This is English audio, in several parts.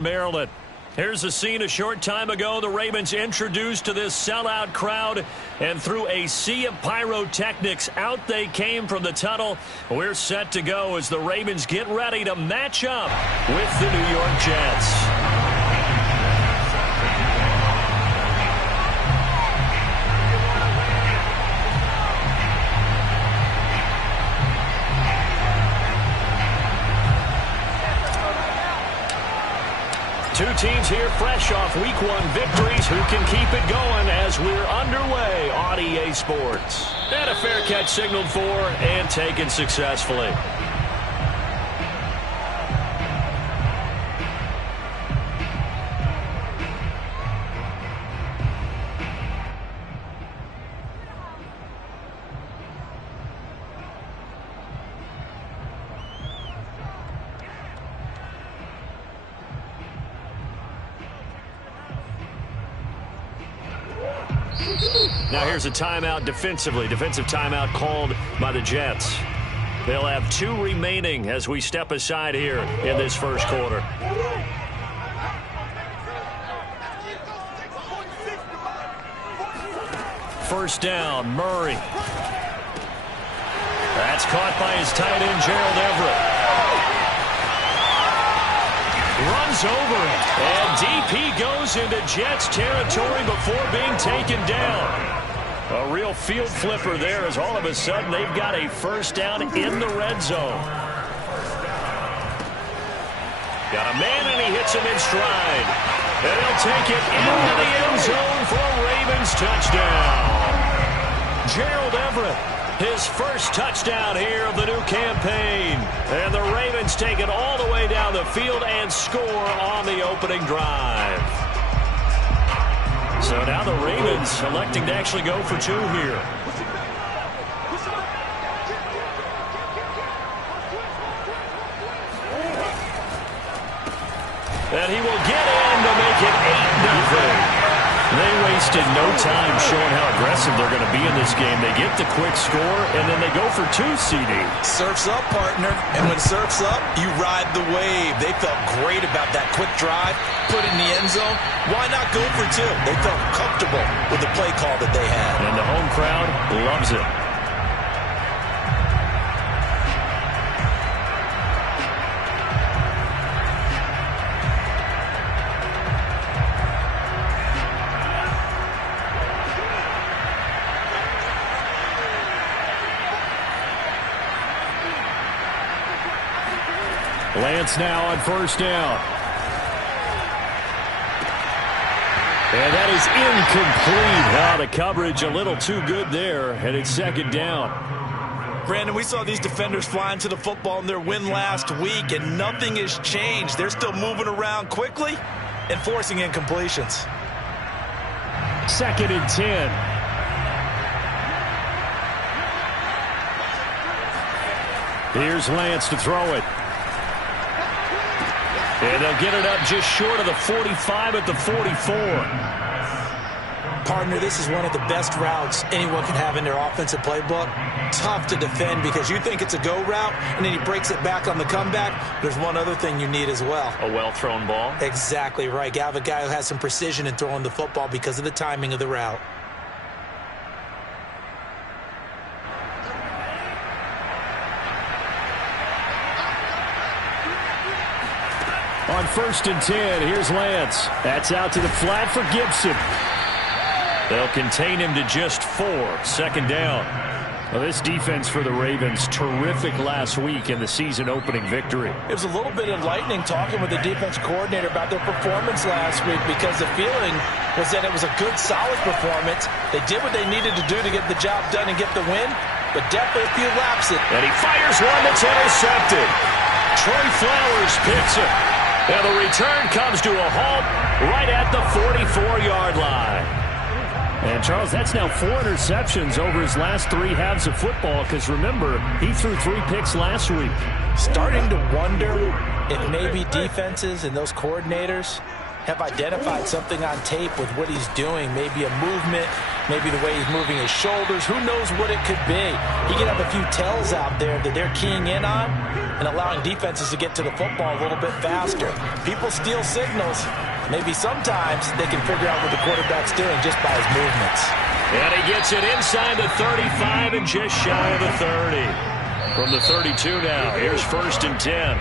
Maryland. Here's a scene a short time ago. The Ravens introduced to this sellout crowd, and through a sea of pyrotechnics, out they came from the tunnel. We're set to go as the Ravens get ready to match up with the New York Jets. Two teams here fresh off Week 1 victories who can keep it going as we're underway on EA Sports. And a fair catch signaled for and taken successfully. Now here's a timeout defensively. Defensive timeout called by the Jets. They'll have 2 remaining as we step aside here in this first quarter. First down, Murray. That's caught by his tight end, Gerald Everett. Runs over it, and DP goes into Jets territory before being taken down. A real field flipper there as all of a sudden they've got a first down in the red zone. Got a man, and he hits him in stride. And he'll take it into the end zone for a Ravens touchdown. Gerald Everett, his first touchdown here of the new campaign. And the Ravens take it all the way down the field and score on the opening drive. So now the Ravens electing to actually go for 2 here. And he will get in to make it 8-0. They wasted no time showing how aggressive they're going to be in this game. They get the quick score, and then they go for 2, CD. Surf's up, partner. And when surf's up, you ride the wave. They felt great about that quick drive, put in the end zone. Why not go for 2? They felt comfortable with the play call that they had. And the home crowd loves it. Lance now on first down. And that is incomplete. The coverage a little too good there, and it's second down. Brandon, we saw these defenders flying to the football in their win last week, and nothing has changed. They're still moving around quickly and forcing incompletions. Second and 10. Here's Lance to throw it. And they'll get it up just short of the 45 at the 44. Partner, this is one of the best routes anyone can have in their offensive playbook. Tough to defend because you think it's a go route, and then he breaks it back on the comeback. There's one other thing you need as well. A well-thrown ball? Exactly right. You have a guy who has some precision in throwing the football because of the timing of the route. On first and 10, here's Lance. That's out to the flat for Gibson. They'll contain him to just 4. Second down. Well, this defense for the Ravens, terrific last week in the season-opening victory. It was a little bit enlightening talking with the defense coordinator about their performance last week because the feeling was that it was a good, solid performance. They did what they needed to do to get the job done and get the win, but definitely a few laps it. And he fires one that's intercepted. Trey Flowers picks it. And the return comes to a halt right at the 44-yard line. And, Charles, that's now 4 interceptions over his last 3 halves of football because, remember, he threw 3 picks last week. Starting to wonder if maybe defenses and those coordinators have identified something on tape with what he's doing, maybe a movement, maybe the way he's moving his shoulders. Who knows what it could be? He could have a few tells out there that they're keying in on and allowing defenses to get to the football a little bit faster. People steal signals. Maybe sometimes they can figure out what the quarterback's doing just by his movements. And he gets it inside the 35 and just shy of the 30. From the 32 now, here's 1st and 10.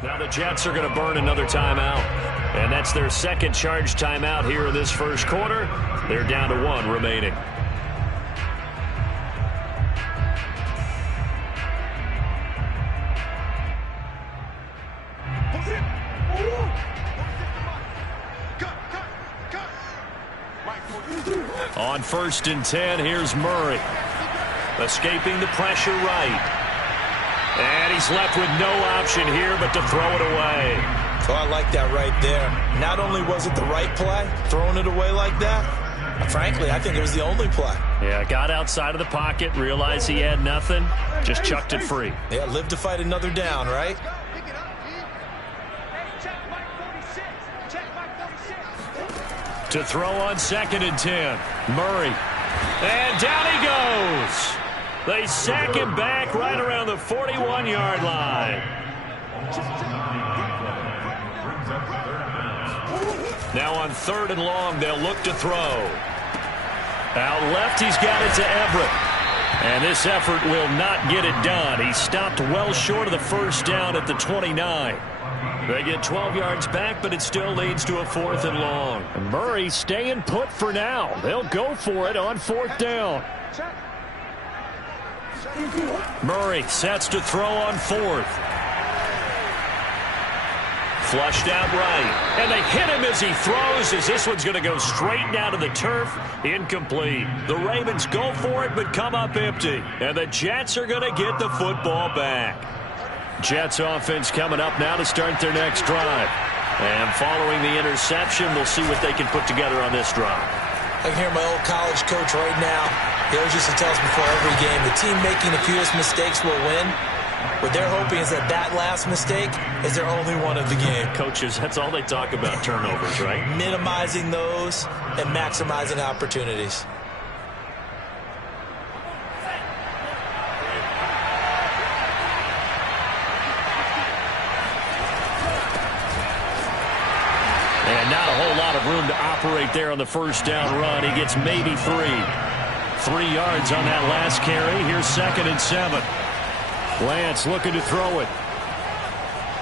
Now the Jets are going to burn another timeout. And that's their second charge timeout here in this first quarter. They're down to 1 remaining. On 1st and 10, here's Murray. Escaping the pressure right. And he's left with no option here but to throw it away. Oh, I like that right there. Not only was it the right play, throwing it away like that, frankly, I think it was the only play. Yeah, got outside of the pocket, realized he had nothing, just chucked it free. Yeah, live to fight another down, right? To throw on 2nd and 10. Murray. And down he goes. They sack him back right around the 41-yard line. Now on 3rd and long, they'll look to throw. Out left, he's got it to Everett. And this effort will not get it done. He stopped well short of the first down at the 29. They get 12 yards back, but it still leads to a 4th and long. And Murray staying put for now. They'll go for it on 4th down. Murray sets to throw on 4th. Flushed out right. And they hit him as he throws, as this one's going to go straight down to the turf. Incomplete. The Ravens go for it, but come up empty. And the Jets are going to get the football back. Jets offense coming up now to start their next drive. And following the interception, we'll see what they can put together on this drive. I can hear my old college coach right now. He always used to tell us before every game, the team making the fewest mistakes will win. What they're hoping is that that last mistake is their only one of the game. Coaches, that's all they talk about, turnovers, right? Minimizing those and maximizing opportunities. And not a whole lot of room to operate there on the first down run. He gets maybe 3. 3 yards on that last carry. Here's 2nd and 7. Lance looking to throw it.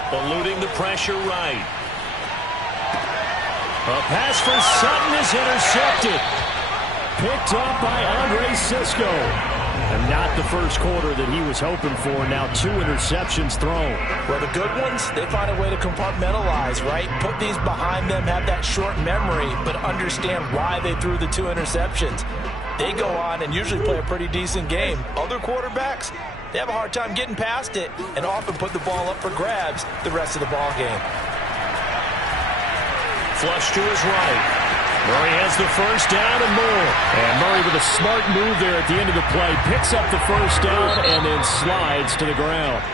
Eluding the pressure right. A pass for Sutton is intercepted. Picked up by Andre Cisco. And not the first quarter that he was hoping for. Now 2 interceptions thrown. Well, the good ones, they find a way to compartmentalize, right? Put these behind them, have that short memory, but understand why they threw the 2 interceptions. They go on and usually play a pretty decent game. Other quarterbacks, they have a hard time getting past it and often put the ball up for grabs the rest of the ball game. Flush to his right. Murray has the first down and more. And Murray with a smart move there at the end of the play. Picks up the first down and then slides to the ground.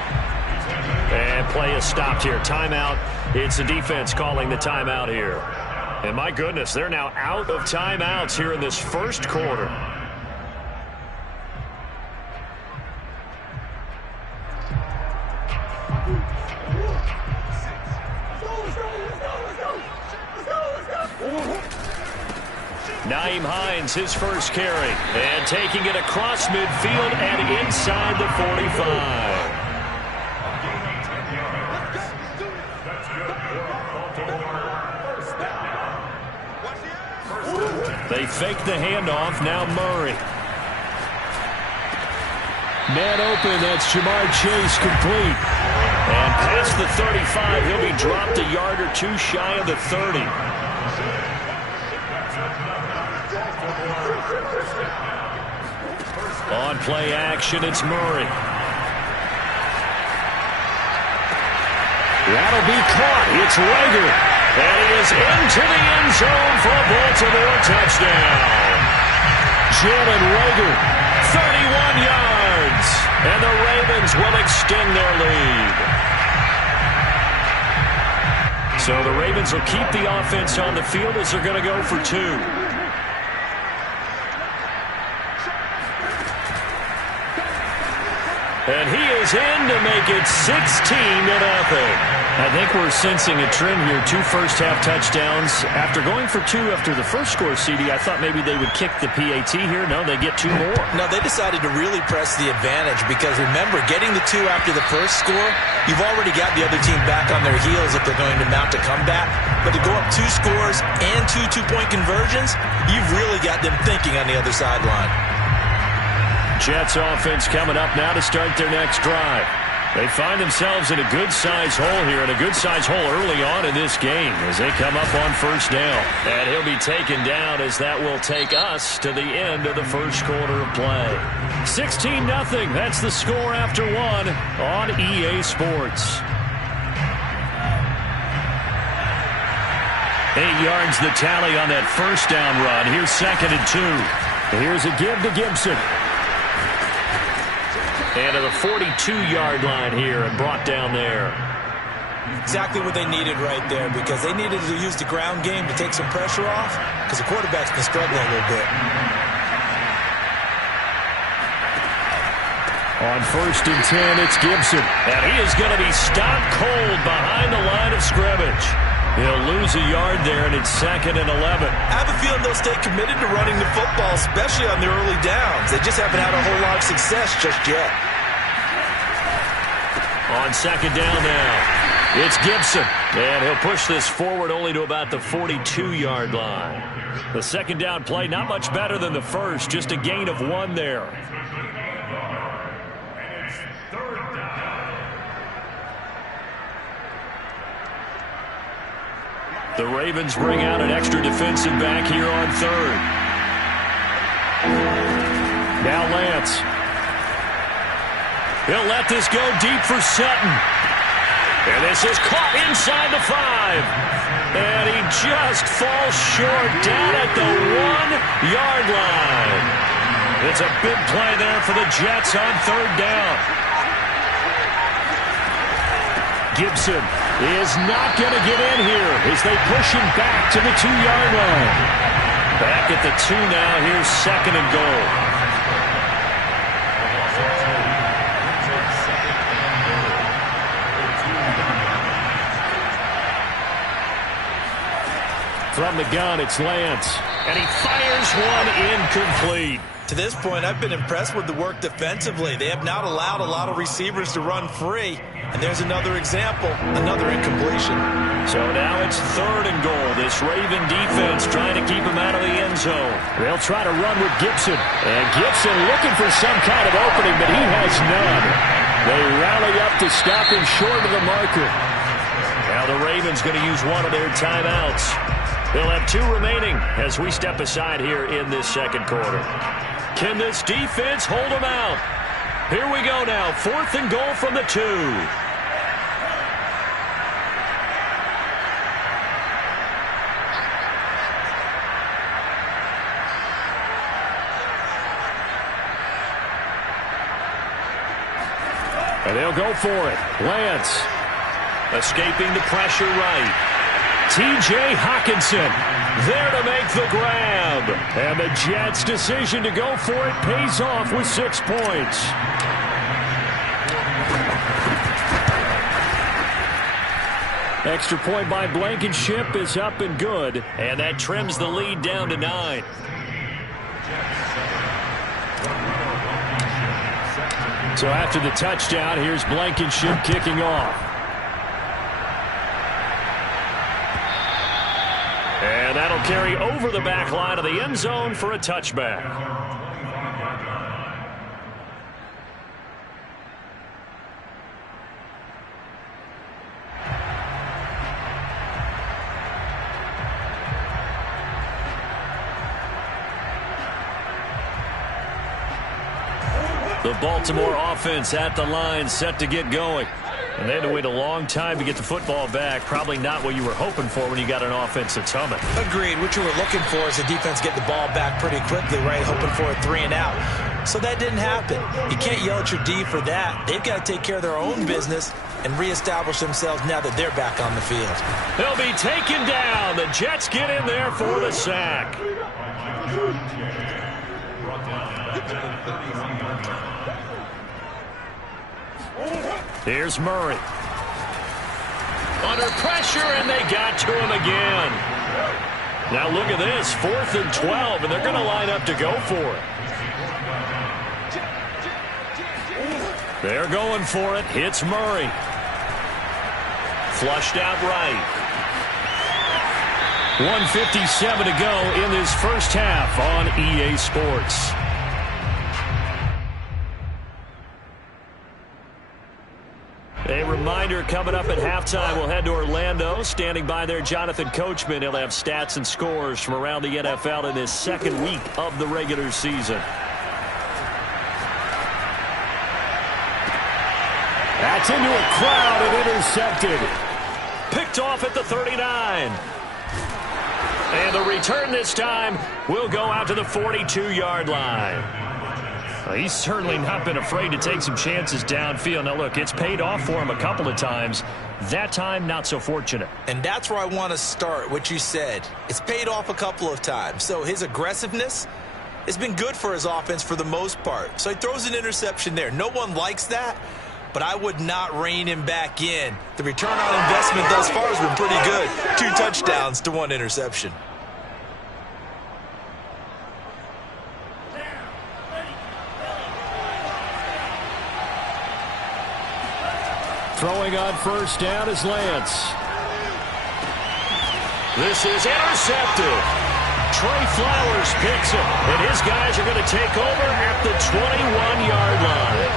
And play is stopped here. Timeout. It's the defense calling the timeout here. And my goodness, they're now out of timeouts here in this first quarter. Nyheim Hines, his first carry. And taking it across midfield and inside the 45. They fake the handoff. Now Murray. Man open. That's Jamar Chase complete. And past the 35, he'll be dropped a yard or 2 shy of the 30. On play action, it's Murray. That'll be caught. It's Rager. And he is into the end zone for a Baltimore touchdown. Jalen Rager, 31 yards. And the Ravens will extend their lead. So the Ravens will keep the offense on the field as they're going to go for two. And he is in to make it 16-0. I think we're sensing a trend here. 2 first-half touchdowns. After going for 2 after the first score, CD, I thought maybe they would kick the PAT here. No, they get 2 more. No, they decided to really press the advantage because, remember, getting the 2 after the first score, you've already got the other team back on their heels if they're going to mount a comeback. But to go up 2 scores and 2 two-point conversions, you've really got them thinking on the other sideline. Jets offense coming up now to start their next drive. They find themselves in a good-sized hole here, and a good-sized hole early on in this game as they come up on first down. And he'll be taken down as that will take us to the end of the first quarter of play. 16-0. That's the score after 1 on EA Sports. 8 yards the tally on that first down run. Here's 2nd and 2. Here's a give to Gibson. And to the 42-yard line here and brought down there. Exactly what they needed right there because they needed to use the ground game to take some pressure off because the quarterback's been struggling a little bit. On 1st and 10, it's Gibson. And he is going to be stopped cold behind the line of scrimmage. He'll lose a yard there, and it's 2nd and 11. I have a feeling they'll stay committed to running the football, especially on the early downs. They just haven't had a whole lot of success just yet. On 2nd down now, it's Gibson. And he'll push this forward only to about the 42-yard line. The 2nd down play, not much better than the first, just a gain of 1 there. The Ravens bring out an extra defensive back here on 3rd. Now Lance. He'll let this go deep for Sutton. And this is caught inside the 5. And he just falls short down at the 1-yard line. It's a big play there for the Jets on 3rd down. Gibson is not going to get in here as they push him back to the 2-yard line. Back at the 2 now. Here's 2nd and goal. From the gun, it's Lance. And he fires one incomplete. To this point, I've been impressed with the work defensively. They have not allowed a lot of receivers to run free. And there's another example, another incompletion. So now it's 3rd and goal. This Raven defense trying to keep him out of the end zone. They'll try to run with Gibson. And Gibson looking for some kind of opening, but he has none. They rally up to stop him short of the marker. Now the Ravens going to use one of their timeouts. They'll have 2 remaining as we step aside here in this 2nd quarter. Can this defense hold them out? Here we go now. 4th and goal from the 2. And they'll go for it. Lance escaping the pressure right. T.J. Hockenson there to make the grab. And the Jets' decision to go for it pays off with 6 points. Extra point by Blankenship is up and good. And that trims the lead down to 9. So after the touchdown, here's Blankenship kicking off. And that'll carry over the back line of the end zone for a touchback. The Baltimore offense at the line, set to get going. And they had to wait a long time to get the football back. Probably not what you were hoping for when you got an offense that's humming. Agreed. What you were looking for is the defense get the ball back pretty quickly, right? Hoping for a 3 and out. So that didn't happen. You can't yell at your D for that. They've got to take care of their own business and reestablish themselves now that they're back on the field. He'll be taken down. The Jets get in there for the sack. Here's Murray. Under pressure, and they got to him again. Now look at this, 4th and 12, and they're going to line up to go for it. They're going for it. Hits Murray. Flushed out right. 1:57 to go in this first half on EA Sports. A reminder, coming up at halftime, we'll head to Orlando. Standing by there, Jonathan Coachman. He'll have stats and scores from around the NFL in his second week of the regular season. That's into a crowd and intercepted. Picked off at the 39. And the return this time will go out to the 42-yard line. Well, he's certainly not been afraid to take some chances downfield. Now, look, it's paid off for him a couple of times. That time, not so fortunate. And that's where I want to start, what you said. It's paid off a couple of times. So his aggressiveness has been good for his offense for the most part. So he throws an interception there. No one likes that, but I would not rein him back in. The return on investment thus far has been pretty good. 2 touchdowns to 1 interception. Throwing on first down is Lance. This is intercepted. Trey Flowers picks it, and his guys are going to take over at the 21-yard line.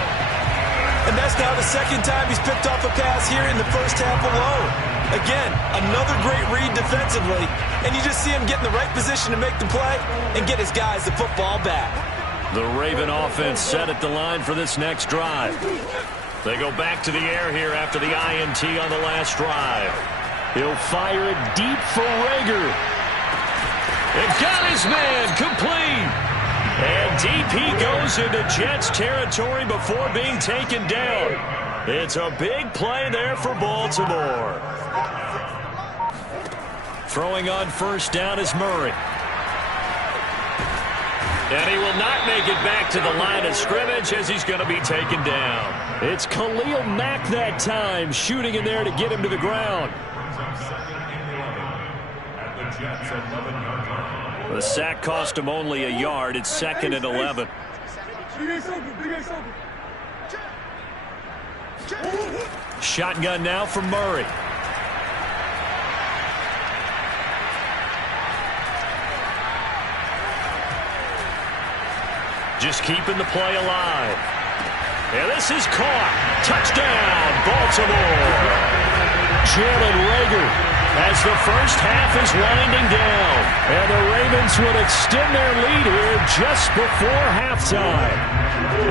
And that's now the second time he's picked off a pass here in the first half alone. Again, another great read defensively, and you just see him get in the right position to make the play and get his guys the football back. The Raven offense set at the line for this next drive. They go back to the air here after the INT on the last drive. He'll fire it deep for Rager. It got his man complete. And DP goes into Jets territory before being taken down. It's a big play there for Baltimore. Throwing on first down is Murray. And he will not make it back to the line of scrimmage as he's going to be taken down. It's Khalil Mack that time, shooting in there to get him to the ground. The sack cost him only a yard. It's 2nd and 11. Shotgun now from Murray. Just keeping the play alive. And this is caught. Touchdown, Baltimore. Jalen Rager as the first half is winding down. And the Ravens would extend their lead here just before halftime.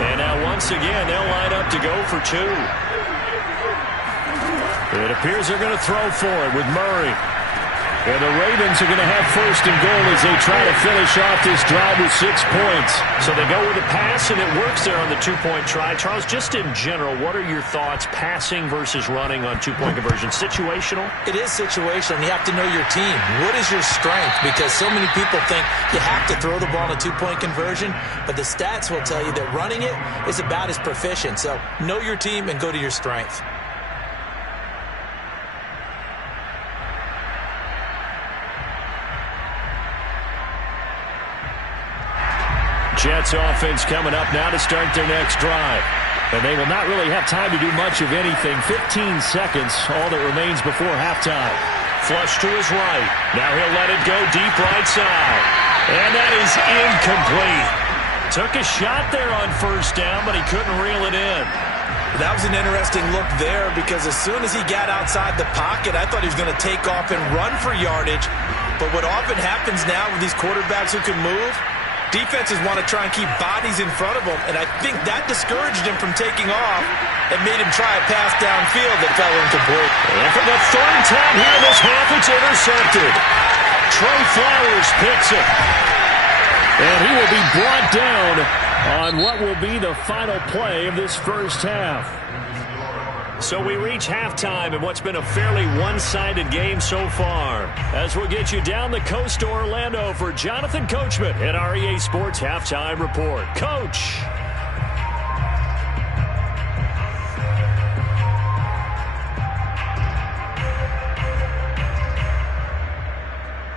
And now once again, they'll line up to go for 2. It appears they're going to throw for it with Murray. And the Ravens are going to have 1st and goal as they try to finish off this drive with 6 points. So they go with a pass, and it works there on the 2-point try. Charles, just in general, what are your thoughts passing versus running on 2-point conversion? Situational? It is situational. You have to know your team. What is your strength? Because so many people think you have to throw the ball in a 2-point conversion, but the stats will tell you that running it is about as proficient. So know your team and go to your strength. Jets offense coming up now to start their next drive. And they will not really have time to do much of anything. 15 seconds, all that remains before halftime. Flush to his right. Now he'll let it go deep right side. And that is incomplete. Took a shot there on first down, but he couldn't reel it in. That was an interesting look there because as soon as he got outside the pocket, I thought he was going to take off and run for yardage. But what often happens now with these quarterbacks who can move, Defenses want to try and keep bodies in front of them, and I think that discouraged him from taking off and made him try a pass downfield that fell incomplete. And for the third time here this half, it's intercepted. Trey Flowers picks it. And he will be brought down on what will be the final play of this first half. So we reach halftime in what's been a fairly one-sided game so far. As we'll get you down the coast to Orlando for Jonathan Coachman at our EA Sports Halftime Report. Coach.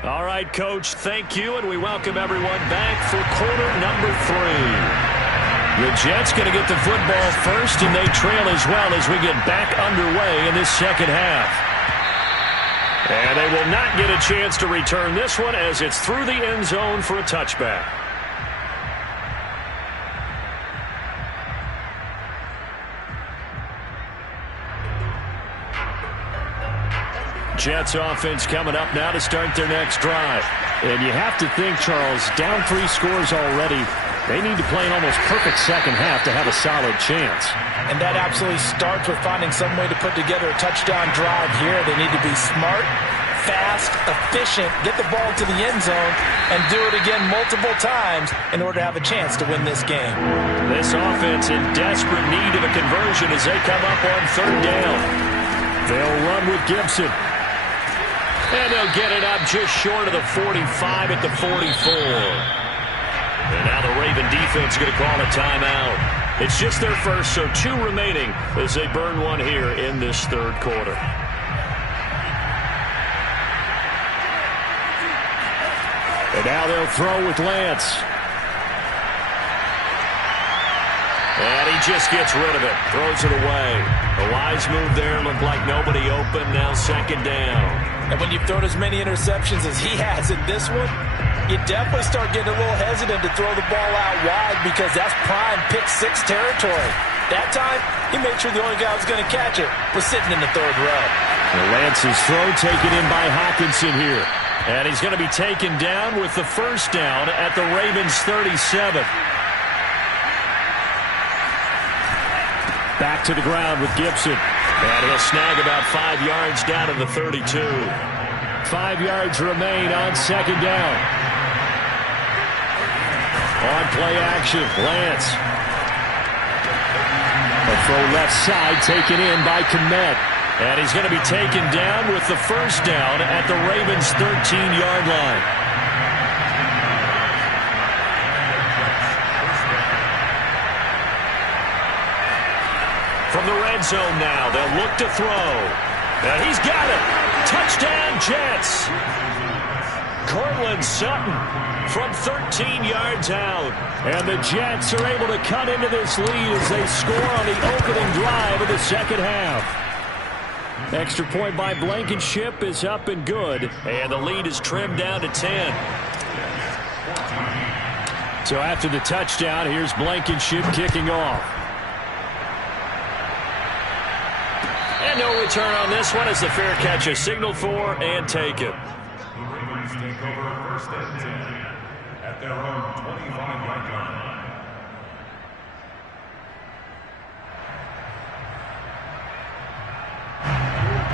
All right, Coach, thank you, and we welcome everyone back for quarter number 3. The Jets going to get the football first, and they trail as well as we get back underway in this second half. And they will not get a chance to return this one as it's through the end zone for a touchback. Jets offense coming up now to start their next drive. And you have to think, Charles, down 3 scores already. They need to play an almost perfect second half to have a solid chance. And that absolutely starts with finding some way to put together a touchdown drive here. They need to be smart, fast, efficient, get the ball to the end zone, and do it again multiple times in order to have a chance to win this game. This offense in desperate need of a conversion as they come up on third down. They'll run with Gibson. And they'll get it up just short of the 45 at the 44. And now the Raven defense is going to call a timeout. It's just their first, so 2 remaining as they burn one here in this third quarter. And now they'll throw with Lance. And he just gets rid of it. Throws it away. A wise move there. Looked like nobody open. Now second down. And when you've thrown as many interceptions as he has in this one, you definitely start getting a little hesitant to throw the ball out wide because that's prime pick-6 territory. That time, he made sure the only guy who was going to catch it was sitting in the third row. And Lance's throw taken in by Hockenson here. And he's going to be taken down with the first down at the Ravens 37. Back to the ground with Gibson. And he'll snag about 5 yards down to the 32. 5 yards remain on second down. On play action, Lance. A throw left side taken in by Kmet. And he's going to be taken down with the first down at the Ravens' 13-yard line. From the red zone now, they'll look to throw. And he's got it. Touchdown, Jets. Cortland Sutton from 13 yards out. And the Jets are able to cut into this lead as they score on the opening drive of the second half. Extra point by Blankenship is up and good. And the lead is trimmed down to 10. So after the touchdown, here's Blankenship kicking off. And no return on this one as the fair catch is signaled for and taken. Ravens take over first and 10 at their own 25-yard line.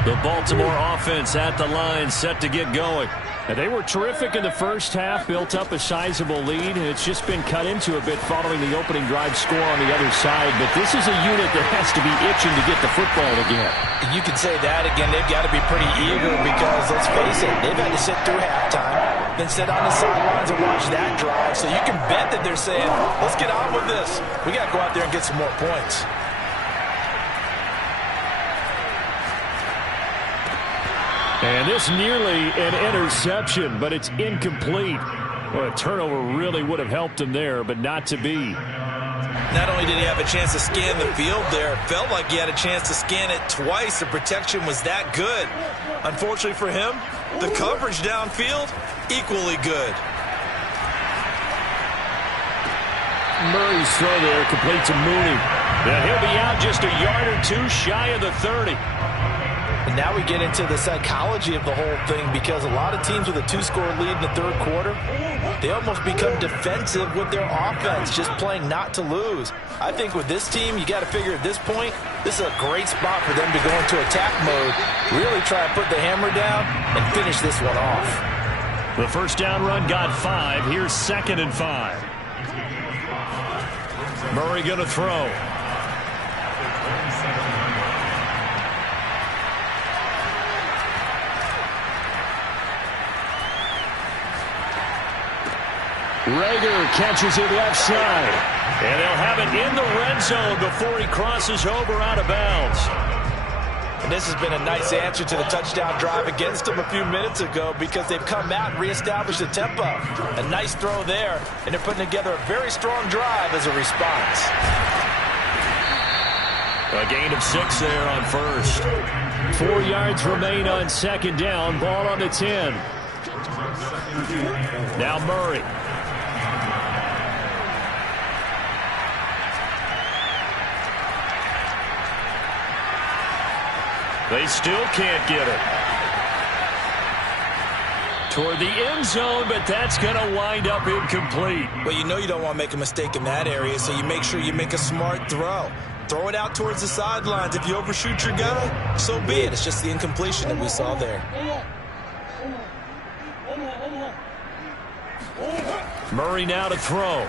The Baltimore offense at the line, set to get going. And they were terrific in the first half, built up a sizable lead, and it's just been cut into a bit following the opening drive score on the other side. But this is a unit that has to be itching to get the football again. You can say that again. They've got to be pretty eager because, let's face it, they've had to sit through halftime, then sit on the sidelines and watch that drive. So you can bet that they're saying, let's get on with this. We got to go out there and get some more points. And this nearly an interception, but it's incomplete. Well, a turnover really would have helped him there, but not to be. Not only did he have a chance to scan the field there, it felt like he had a chance to scan it twice. The protection was that good. Unfortunately for him, the coverage downfield, equally good. Murray's throw there, complete to Mooney. And he'll be out just a yard or two shy of the 30. And And now we get into the psychology of the whole thing, because a lot of teams with a 2-score lead in the third quarter, they almost become defensive with their offense, just playing not to lose. I think with this team, you got to figure at this point, this is a great spot for them to go into attack mode, really try to put the hammer down and finish this one off. The first down run got 5. Here's 2nd and 5. Murray going to throw. Reagor catches it left side. And they'll have it in the red zone before he crosses over out of bounds. And this has been a nice answer to the touchdown drive against them a few minutes ago, because they've come out and reestablished the tempo. A nice throw there, and they're putting together a very strong drive as a response. A gain of 6 there on first. 4 yards remain on 2nd down. Ball on the 10. Now Murray. They still can't get it. Toward the end zone, but that's going to wind up incomplete. Well, you know you don't want to make a mistake in that area, so you make sure you make a smart throw. Throw it out towards the sidelines. If you overshoot your guy, so be it. It's just the incompletion that we saw there. Murray now to throw.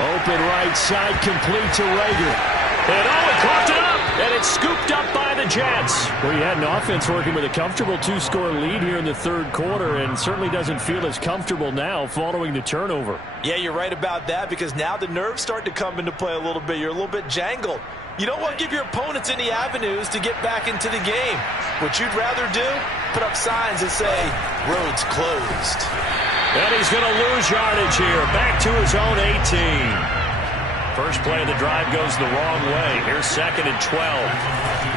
Open right side, complete to Reagor. And he caught it up, and it's scooped up by the Jets. Well, you had an offense working with a comfortable 2-score lead here in the third quarter, and certainly doesn't feel as comfortable now following the turnover. Yeah, you're right about that, because now the nerves start to come into play a little bit. You're a little bit jangled. You don't want to give your opponents any avenues to get back into the game. What you'd rather do, put up signs that say, roads closed. And he's going to lose yardage here, back to his own 18. First play of the drive goes the wrong way. Here's 2nd and 12.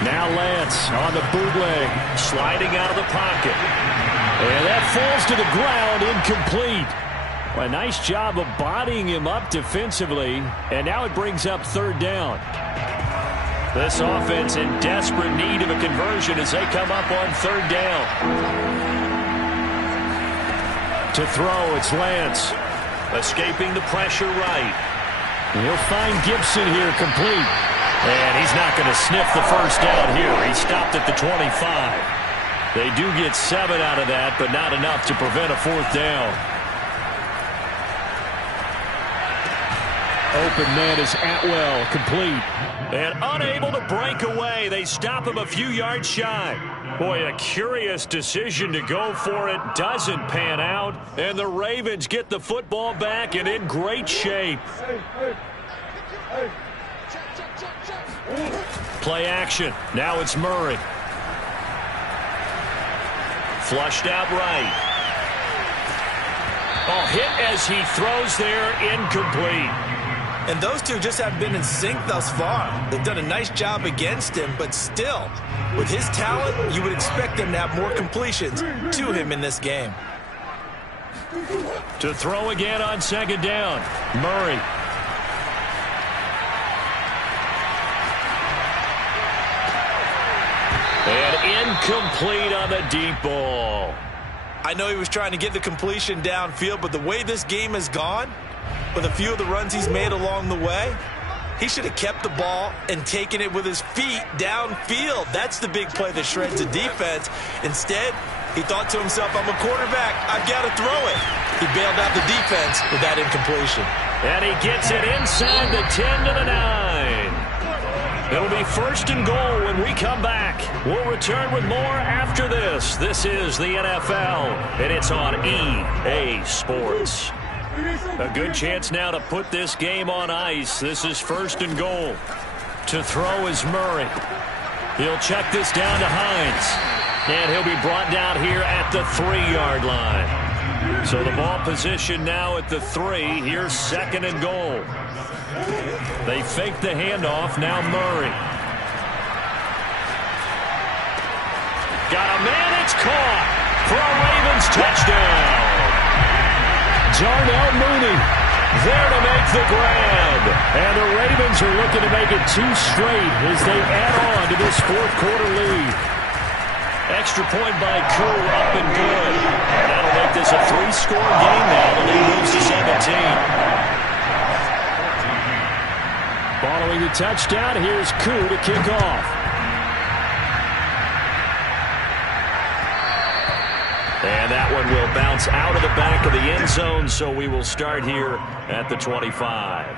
Now Lance on the bootleg, sliding out of the pocket. And that falls to the ground, incomplete. Well, a nice job of bodying him up defensively, and now it brings up 3rd down. This offense in desperate need of a conversion as they come up on 3rd down. To throw, it's Lance. Escaping the pressure right. He'll find Gibson here, complete. And he's not going to sniff the first down here. He stopped at the 25. They do get 7 out of that, but not enough to prevent a 4th down. Open man is Atwell, complete. And unable to break away. They stop him a few yards shy. Boy, a curious decision to go for it. Doesn't pan out. And the Ravens get the football back and in great shape. Play action. Now it's Murray. Flushed out right. Oh, hit as he throws there, incomplete. And those two just haven't been in sync thus far. They've done a nice job against him, but still, with his talent, you would expect them to have more completions to him in this game. To throw again on 2nd down, Murray. And incomplete on the deep ball. I know he was trying to get the completion downfield, but the way this game has gone, with a few of the runs he's made along the way, he should have kept the ball and taken it with his feet downfield. That's the big play that shreds the defense. Instead, he thought to himself, I'm a quarterback, I've got to throw it. He bailed out the defense with that incompletion. And he gets it inside the 10 to the 9. It'll be 1st and goal when we come back. We'll return with more after this. This is the NFL, and it's on EA Sports. A good chance now to put this game on ice. This is 1st and goal. To throw is Murray. He'll check this down to Hines. And he'll be brought down here at the 3-yard line. So the ball position now at the 3. Here's 2nd and goal. They fake the handoff. Now Murray. Got a man. It's caught for a Ravens touchdown. Darnell Mooney there to make the grab. And the Ravens are looking to make it 2 straight as they add on to this fourth quarter lead. Extra point by Koo, up and good. And that'll make this a 3-score game now. The lead moves to 17. Following the touchdown, here's Koo to kick off. And that one will bounce out of the back of the end zone, so we will start here at the 25.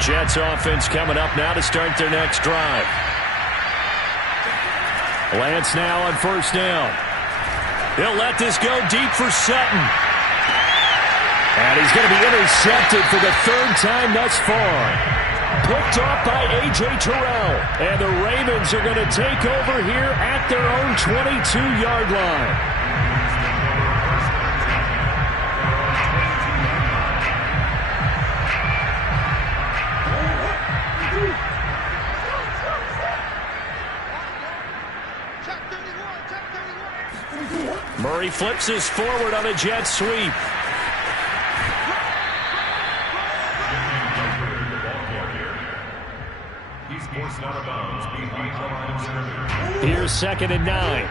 Jets offense coming up now to start their next drive. Lance now on first down. He'll let this go deep for Sutton. And he's going to be intercepted for the 3rd time thus far. Picked off by A.J. Terrell. And the Ravens are going to take over here at their own 22-yard line. Murray flips this forward on a jet sweep. He's forced out of bounds behind the line of scrimmage. Here's 2nd and 9.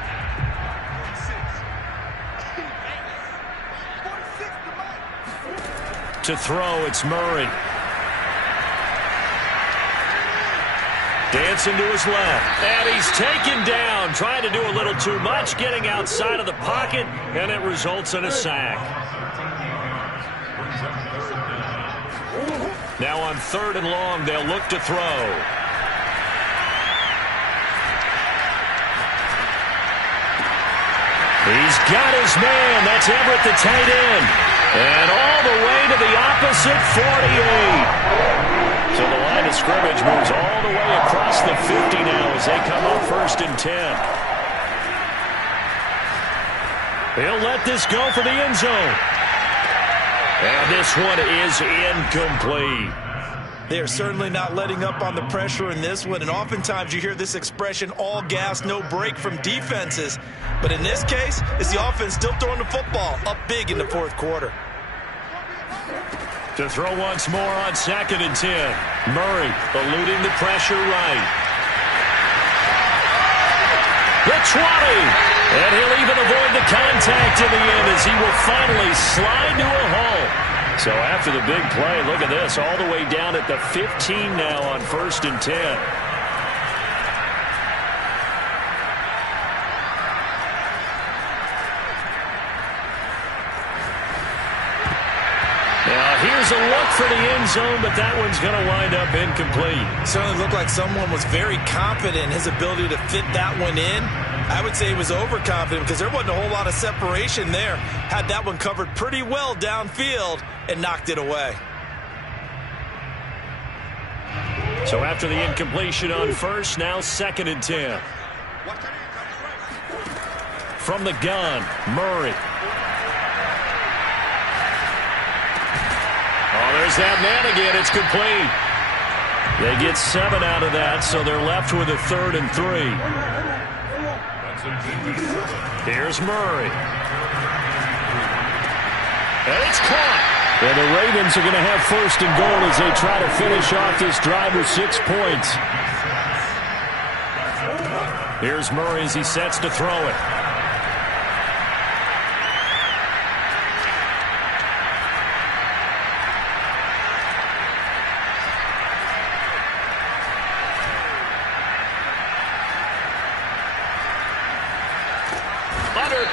To throw, it's Murray. Dancing to his left. And he's taken down, trying to do a little too much, getting outside of the pocket, and it results in a sack. Now on 3rd and long, they'll look to throw. He's got his man. That's Everett, the tight end. And all the way to the opposite 48. So the line of scrimmage moves all the way across the 50 now as they come up 1st and 10. He'll let this go for the end zone. And this one is incomplete. They're certainly not letting up on the pressure in this one, and oftentimes you hear this expression, all gas, no break from defenses. But in this case, it's the offense still throwing the football up big in the 4th quarter. To throw once more on 2nd and 10. Murray eluding the pressure right. The 20. And he'll even avoid the contact in the end as he will finally slide to a hole. So after the big play, look at this, all the way down at the 15 now on 1st and 10. Here's a look for the end zone, but that one's going to wind up incomplete. Certainly looked like someone was very confident in his ability to fit that one in. I would say he was overconfident because there wasn't a whole lot of separation there. Had that one covered pretty well downfield and knocked it away. So after the incompletion on 1st, now 2nd and 10. From the gun, Murray. Oh, there's that man again. It's complete. They get 7 out of that, so they're left with a 3rd and 3. Here's Murray. And it's caught. And the Ravens are going to have 1st and goal as they try to finish off this drive with 6 points. Here's Murray as he sets to throw it.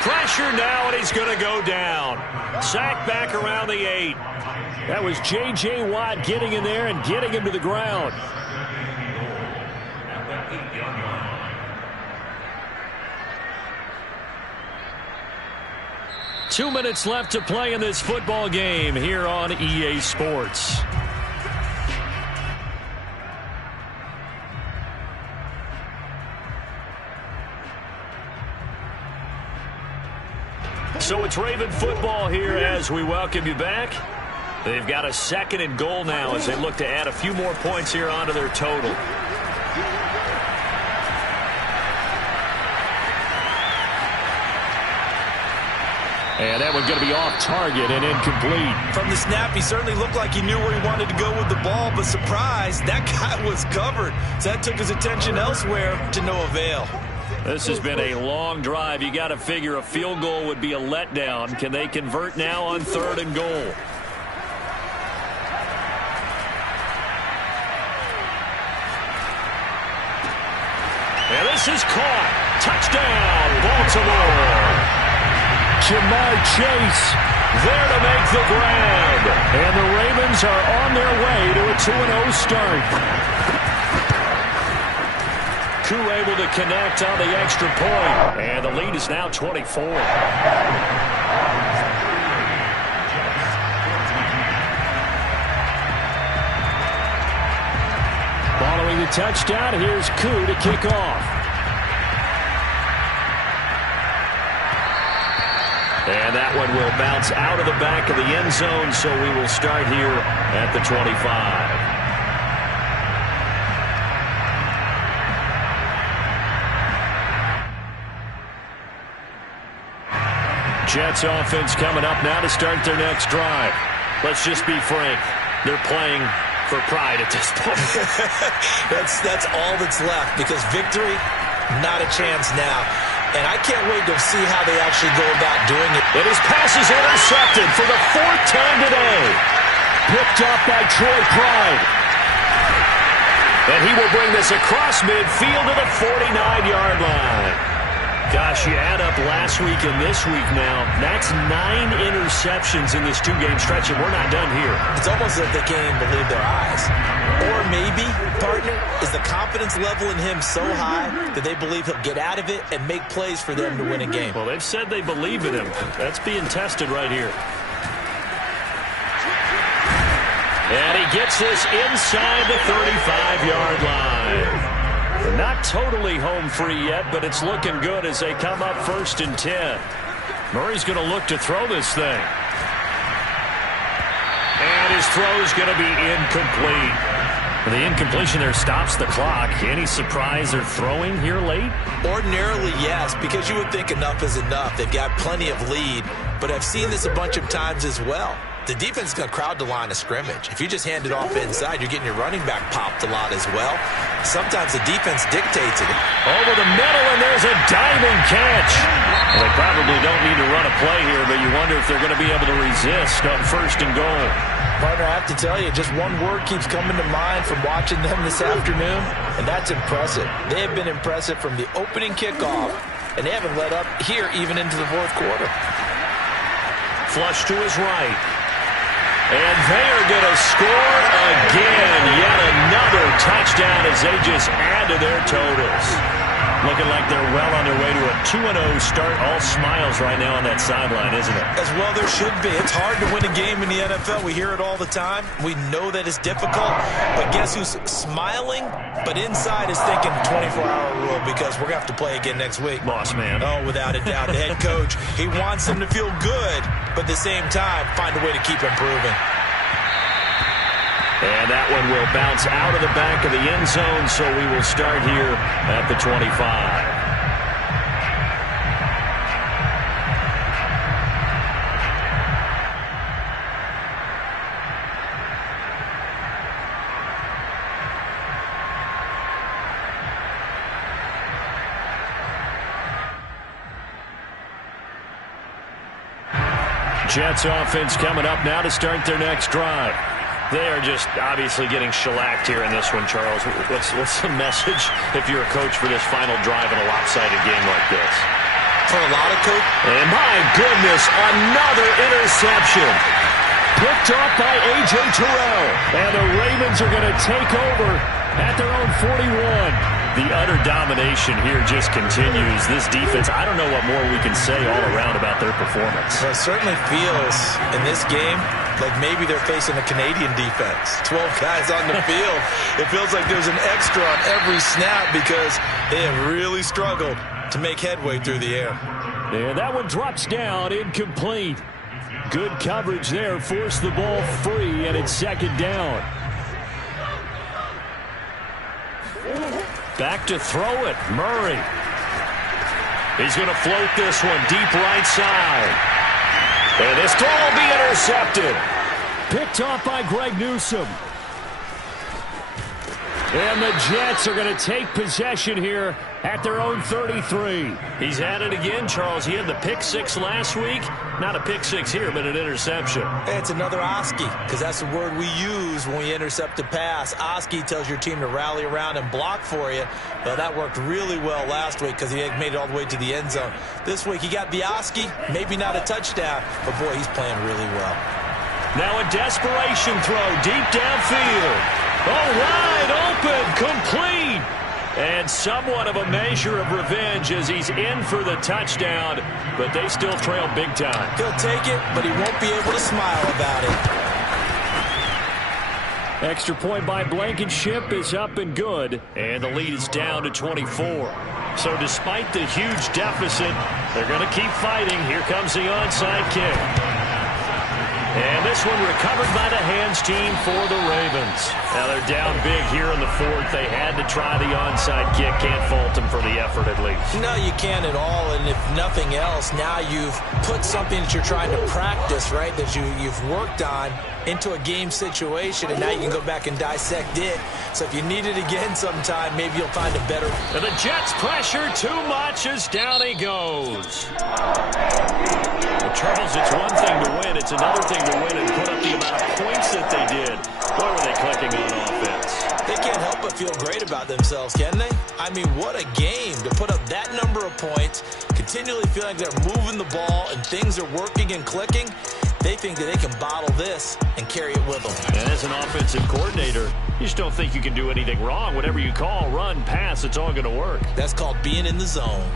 Pressure now, and he's going to go down. Sack back around the 8. That was J.J. Watt getting in there and getting him to the ground. Two minutes left to play in this football game here on EA Sports. So it's Raven football here as we welcome you back. They've got a 2nd and goal now as they look to add a few more points here onto their total. And that one's going to be off target and incomplete. From the snap, he certainly looked like he knew where he wanted to go with the ball, but surprise, that guy was covered. So that took his attention elsewhere to no avail. This has been a long drive. You got to figure a field goal would be a letdown. Can they convert now on 3rd and goal? And this is caught. Touchdown, Baltimore. Jamar Chase there to make the grab. And the Ravens are on their way to a 2-0 start. Koo able to connect on the extra point. And the lead is now 24. Following the touchdown, here's Koo to kick off. And that one will bounce out of the back of the end zone, so we will start here at the 25. Jets offense coming up now to start their next drive. Let's just be frank. They're playing for pride at this point. That's all that's left, because victory, not a chance now. And I can't wait to see how they actually go about doing it. And his pass is intercepted for the 4th time today. Picked up by Troy Pride. And he will bring this across midfield to the 49-yard line. Gosh, you add up last week and this week now. That's 9 interceptions in this 2-game stretch, and we're not done here. It's almost as if they can't even believe their eyes. Or maybe, partner, is the confidence level in him so high that they believe he'll get out of it and make plays for them to win a game. Well, they've said they believe in him. That's being tested right here. And he gets this inside the 35-yard line. They're not totally home free yet, but it's looking good as they come up 1st and 10. Murray's going to look to throw this thing. And his throw's going to be incomplete. The incompletion there stops the clock. Any surprise they're throwing here late? Ordinarily, yes, because you would think enough is enough. They've got plenty of lead, but I've seen this a bunch of times as well. The defense is going to crowd the line of scrimmage. If you just hand it off inside, you're getting your running back popped a lot as well. Sometimes the defense dictates it. Over the middle, and there's a diving catch. Well, they probably don't need to run a play here, but you wonder if they're going to be able to resist on 1st and goal. Partner, I have to tell you, just one word keeps coming to mind from watching them this afternoon, and that's impressive. They have been impressive from the opening kickoff, and they haven't let up here even into the 4th quarter. Flush to his right. And they are going to score again. Yet another touchdown as they just add to their totals. Looking like they're well on their way to a 2-0 start. All smiles right now on that sideline, isn't it? As well there should be. It's hard to win a game in the NFL. We hear it all the time. We know that it's difficult. But guess who's smiling? But inside is thinking 24-hour rule, because we're going to have to play again next week. Boss man. Oh, without a doubt. The head coach, he wants them to feel good, but at the same time, find a way to keep improving. And that one will bounce out of the back of the end zone, so we will start here at the 25. Jets offense coming up now to start their next drive. They are just obviously getting shellacked here in this one, Charles. What's the message if you're a coach for this final drive in a lopsided game like this? For a lot of coaches. And my goodness, another interception. Picked off by A.J. Terrell. And the Ravens are going to take over at their own 41. The utter domination here just continues. This defense, I don't know what more we can say all around about their performance. Well, it certainly feels in this game like maybe they're facing a Canadian defense. 12 guys on the field. It feels like there's an extra on every snap because they have really struggled to make headway through the air. And that one drops down, incomplete. Good coverage there, forced the ball free, and it's second down. Back to throw it, Murray. He's going to float this one deep right side. And this throw will be intercepted. Picked off by Greg Newsome. And the Jets are going to take possession here at their own 33. He's at it again, Charles. He had the pick six last week. Not a pick six here, but an interception. Hey, it's another Oski, because that's the word we use when we intercept a pass. Oski tells your team to rally around and block for you. Well, that worked really well last week because he made it all the way to the end zone. This week he got the Oski, maybe not a touchdown, but boy, he's playing really well. Now a desperation throw deep downfield. Oh, wide open, complete. And somewhat of a measure of revenge as he's in for the touchdown, but they still trail big time. He'll take it, but he won't be able to smile about it. Extra point by Blankenship is up and good, and the lead is down to 24. So despite the huge deficit, they're going to keep fighting. Here comes the onside kick. And this one recovered by the hands team for the Ravens. Now they're down big here in the fourth. They had to try the onside kick. Can't fault them for the effort at least. No, you can't at all. And if nothing else, now you've put something that you're trying to practice, right, that you've worked on into a game situation, and now you can go back and dissect it. So if you need it again sometime, maybe you'll find a better. And the Jets pressure too much as down he goes. Charles, it's one thing to win. It's another thing to win and put up the amount of points that they did. Boy, were they clicking on offense. They can't help but feel great about themselves, can they? I mean, what a game to put up that number of points, continually feeling like they're moving the ball and things are working and clicking. They think that they can bottle this and carry it with them. And as an offensive coordinator, you just don't think you can do anything wrong. Whatever you call, run, pass, it's all going to work. That's called being in the zone.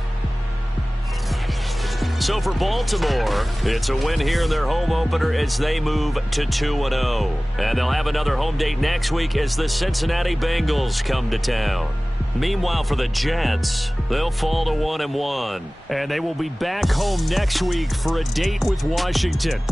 So for Baltimore, it's a win here in their home opener as they move to 2-0. And they'll have another home date next week as the Cincinnati Bengals come to town. Meanwhile, for the Jets, they'll fall to 1-1. And they will be back home next week for a date with Washington.